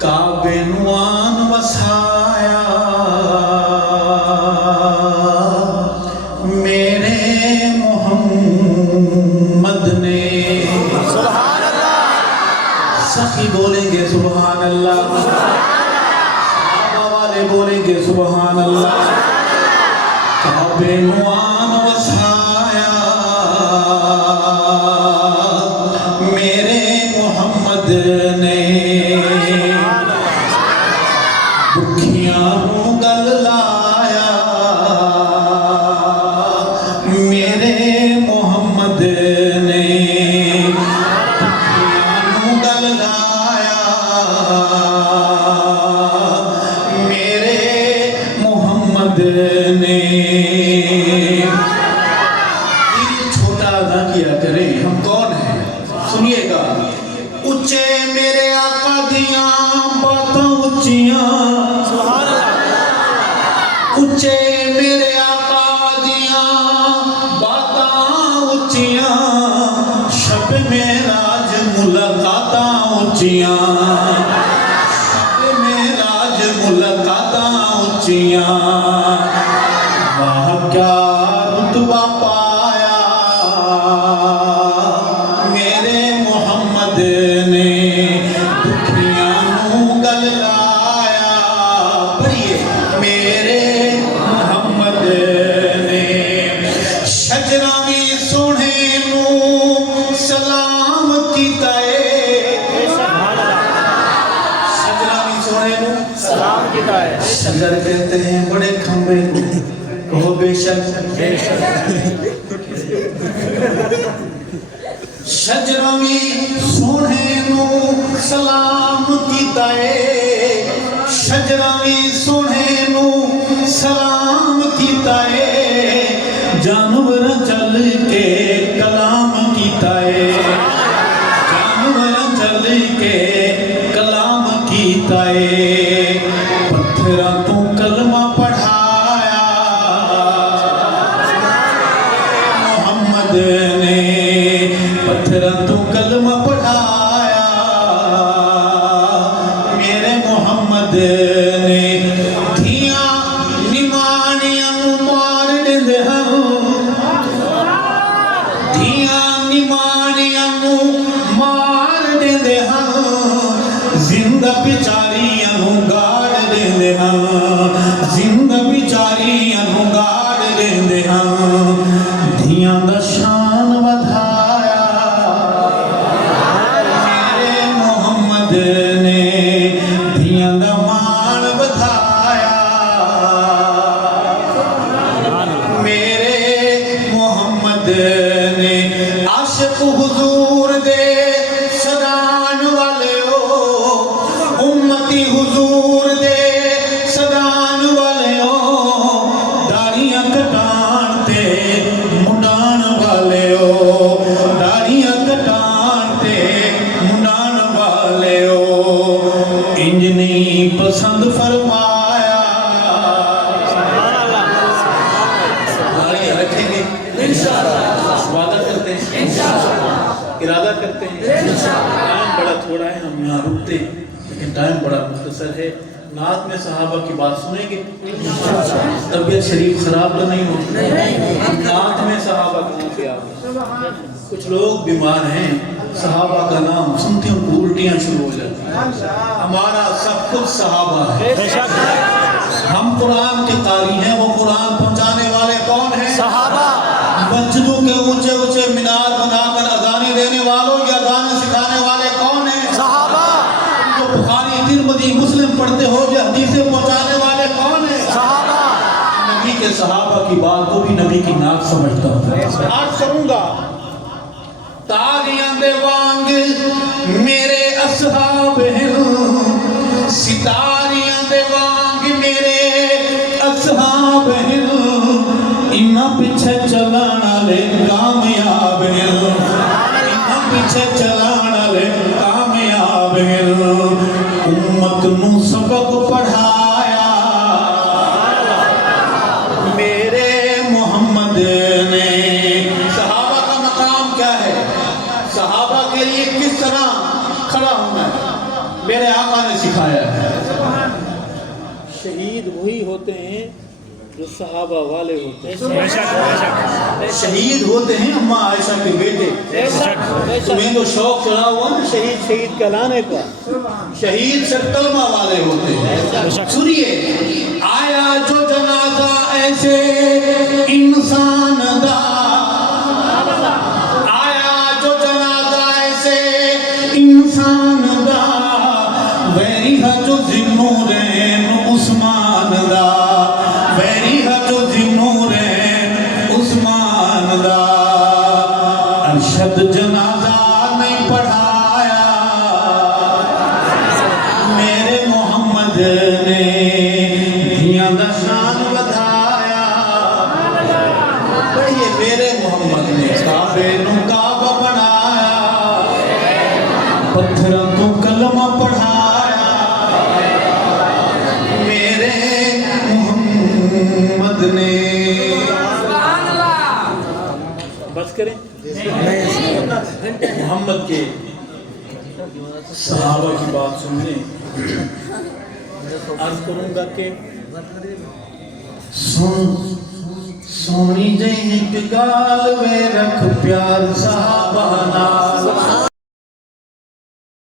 کعبے نوان وسایا میرے محمد نے سبحان اللہ سخی بولیں گے سبحان اللہ صحابہ والے بولیں گے سبحان اللہ کعبے نوان وسایا میرے محمد نے دکھیاں نو گل لایا میرے محمد نے دکھیاں نو گل لایا میرے محمد نے دل چھوٹا نہ کیا کریں ہم کون ہیں سنیے گا اچھے میرے آقا دیاں باتاں اچھیاں اچھے میرے آقا دیاں باتاں اچھیاں شب معراج ملاقاتاں اچھیاں شب معراج ملاقاتاں اچھیاں واہ کیا رتبہ پایا میرے محمد نے دکھیاں نو گل لایا پڑھیے میرے محمد نے شجراں وی سونے نو سلام کیتا ہے شجراں وی سونے نو سلام کیتا ہے شجر کہتے ہیں بڑے کھمبے کو کہو بے شک شجراں وی سونے نو سلام کیتا ہے شجراں وی سونے نو سلام کیتا ہے جانور چل کے کلام کیتا ہے جانور چل کے کلام کیتا ہے پتھراں تو کلمہ پڑھایا محمد نے پتھراں تو کلمہ پڑھایا میرے محمد نے دھیاں نمانیاں نو مار دیندے ہن دھیاں نمانیاں نو مار دیندے ہن زندہ بیچاریاں نو گاڑ دیندے ہن زندہ بیچاریاں نو گاڑ دیندے ہن دھیاں دا شان ودھایا میرے محمد نے دھیاں دا مان ودھایا میرے محمد نے عاشق حضور دے سدان والے ہو امتی حضور دے سدان والے ہو داڑیاں کٹان تے منڈان والے ہو داڑیاں کٹان تے منڈان والے ہو انج نہیں پسند فرمایا داڑیاں رکھیں گے وعدہ کرتے ہیں ارادہ کرتے ہیں ٹائم بڑا تھوڑا ہے ہم یہاں رکتے لیکن ٹائم بڑا مختصر ہے نعت میں صحابہ کی بات سنیں گے طبیعت شریف خراب تو نہیں ہوگی نعت میں صحابہ کہاں پہ آ کچھ لوگ بیمار ہیں صحابہ کا نام سنتے ہیں کو الٹیاں شروع ہو جاتی ہیں ہمارا سب کچھ صحابہ ہے ہم قرآن کے قاری ہیں وہ قرآن پہنچانے والے کون ہیں صحابہ مسجدوں کے اونچے اونچے مینار بنا کر اذانیں دینے والوں یا اذانیں سکھانے والے کون ہیں صحابہ جو بخاری ترمذی مسلم پڑھتے ہو یا حدیثیں پہنچانے والے کون ہیں صحابہ نبی کے صحابہ کی بات کو بھی نبی کی نعت سمجھتا ہوں آج کروں گا تاریاں دے وانگ میرے اصحاب ہیں ستاریاں دے وانگ میرے اصحاب ہیں انہاں پیچھے چلان والے کامیاب ہیں انہاں پیچھے چلان والے کامیاب ہیں امت نو سبق پڑھایا میرے محمد نے صحابہ کا مقام کیا ہے صحابہ کے لیے کس طرح کھڑا ہونا ہے میرے آقا نے سکھایا ہے. شہید وہی ہوتے ہیں جو صحابہ والے ہوتے ہیں. شہید ہوتے ہیں اما عائشہ کے بیٹے. تمہیں تو شوق چڑھا ہوا نا شہید شہید کہلانے کا. شہید سے کلمہ والے ہوتے ہیں. سنیے آیا جو جنازہ ایسے انسان دا, آیا جو جنازہ ایسے انسان دا, ویری ہے جو ذنورین عثمان دا, ویری ہے جو ذنورین عثمان دا. ارشد جنازہ نہیں پڑھایا میرے محمد نے, دھیاں دا شان بدھایا. یہ میرے محمد نے کعبے نو کعبہ بنایا, پتھراں تو کلمہ پڑھایا. میرے محمد نے. بس کریں. محمد کے صحابہ کی بات سننے عرض کروں گا کہ سونی جہی ایک گال وے رکھ پیار صحابہ نال.